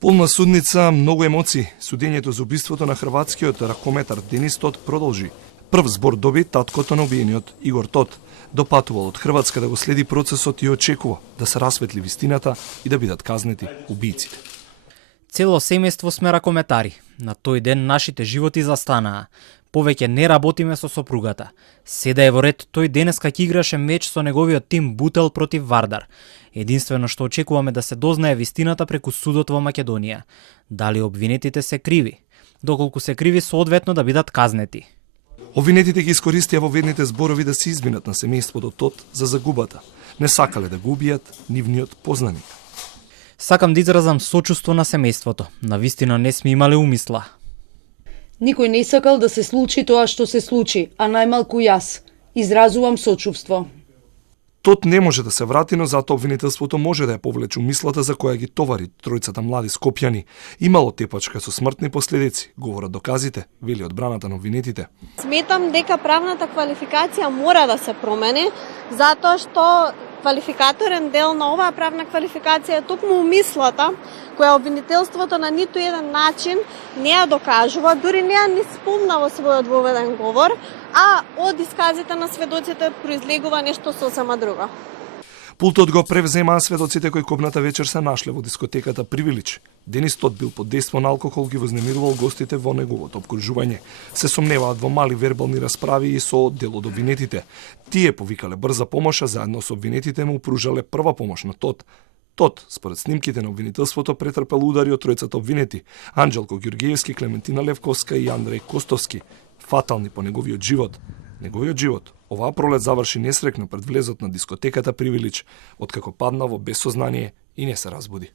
Полна судница, многу емоции. Судењето за убиството на хрватскиот ракометар Денис Тот продолжи. Прв збор доби таткото на убиениот Игор Тот. Допатувал од Хрватска да го следи процесот и очекува да се расветли вистината и да бидат казнети убијците. Цело семејство сме ракометари. На тој ден нашите животи застанаа. Повеќе не работиме со сопругата. Седа е во ред тој денеска ќе играше меч со неговиот тим Бутел против Вардар. Единствено што очекуваме да се дознае вистината преку судот во Македонија. Дали обвинетите се криви? Доколку се криви, соодветно да бидат казнети. Обвинетите ги искористија во ведните зборови да се извинат на семејството Тот за загубата. Не сакале да го убијат нивниот познаник. Сакам да изразам сочувство на семејството. Навистина не сме имале умисла. Никој не сакал да се случи тоа што се случи, а најмалку јас. Изразувам сочувство. Тот не може да се врати, но затоа обвинителството може да ја повлече умислата за која ги товари тројцата млади скопјани. Имало тепачка со смртни последици, говорат доказите, вели одбраната на обвинетите. Сметам дека правната квалификација мора да се промени, затоа што квалификаторен дел на оваа правна квалификација е токму умислата, која обвинителството на ниту еден начин не ја докажува, дури не ја ни спомна во својот воведен говор, а од исказите на сведоците произлегува нешто сосема друго. Пултот го превземаа сведоците кои копната вечер се нашле во дискотеката Привилич. Денис Тот бил под дејство на алкохол, ги вознемирувал гостите во неговото обкружување. Се сомневаат во мали вербални расправи и со дел од обвинетите. Тие повикале брза помош, а заедно со обвинетите му упружале прва помош на Тот. Тот, според снимките на обвинителството, претрпел удари од тројцата обвинети: Анџелко Ѓурѓиевски, Клементина Левковска и Андреј Костовски, фатални по неговиот живот. Неговиот живот оваа пролет заврши несрекно пред влезот на дискотеката Привилич, откако падна во безсознание и не се разбуди.